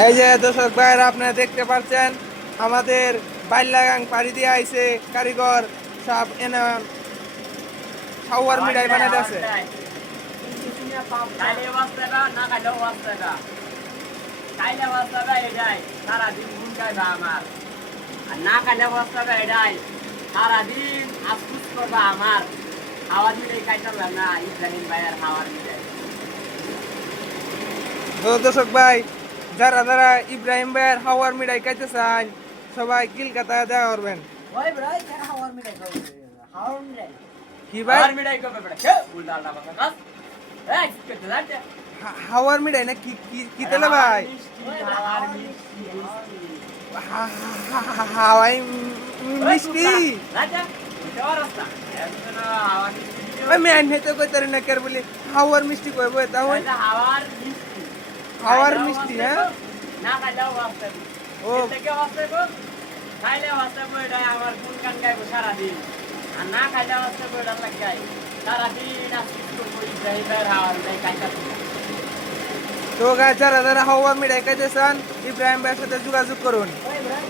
এই যে দর্শক ভাইয়েরা আপনারা দেখতে পাচ্ছেন আমাদের বাইল্লাগাং পাড়ি দিয়ে আইছে কারিগর সব এনে খাওয়ার খাওয়ার মিঠাই মিঠাই বানাইতে খাওয়ার আছে। মিঠাই খাইলে বাঁচতে না না খাইলেও বাঁচতে না খাইলে বাঁচতে না এটাই সারাদিন ঘুম খাইবা আমার আর না খাইলে বাঁচতে না এটাই সারাদিন আফসুস করবা আমার খাওয়ার মিঠাই খাইতাম না ইব্রাহিম ভাইয়ের খাওয়ার মিঠাই তো দর্শক ভাই যারা যারা ইব্রাহিম ভাইয়ের হাওয়ার মিঠাই খাইতে চান সবাই কিলকাতা দেওয়া করবেন। ওই ভাই কেন হাওয়ার মিঠাই খাও হাওয়ার মিঠাই কি ভাই খাওয়ার মিঠাই কবে বেটা কে উল্টা কথা কাজ এই কেটে যাচ্ছে হাওয়ার মিঠাই না কি কি কি তেলে ভাই খাওয়ার মিষ্টি হাওয়াই মিষ্টি রাজা এটা রাস্তা এমন হাওয়ার মিষ্টি ওই মেন হেতে কইতারে না কের বলি হাওয়ার মিষ্টি কইবো তাহলে এটা হাওয়ার মিষ্টি হাওয়ার মিষ্টি হ্যাঁ না খাইলেও বাঁচতে ও। ও থেকে বাঁচতে খাইলে বাঁচতে এটাই আমার কোন কান গাইবো সারাদিন আর না খাইলে বাঁচতে এটা লাগাই সারাদিন আফসোস করবো ইব্রাহিম ভাইয়ের হাওয়ার মিঠাই খাইতাছি না। তো গাছ যারা যারা হাওয়ার মিঠাই খাইতে চান ইব্রাহিম ভাইয়ের সাথে যোগাযোগ করুন। ওই ভাই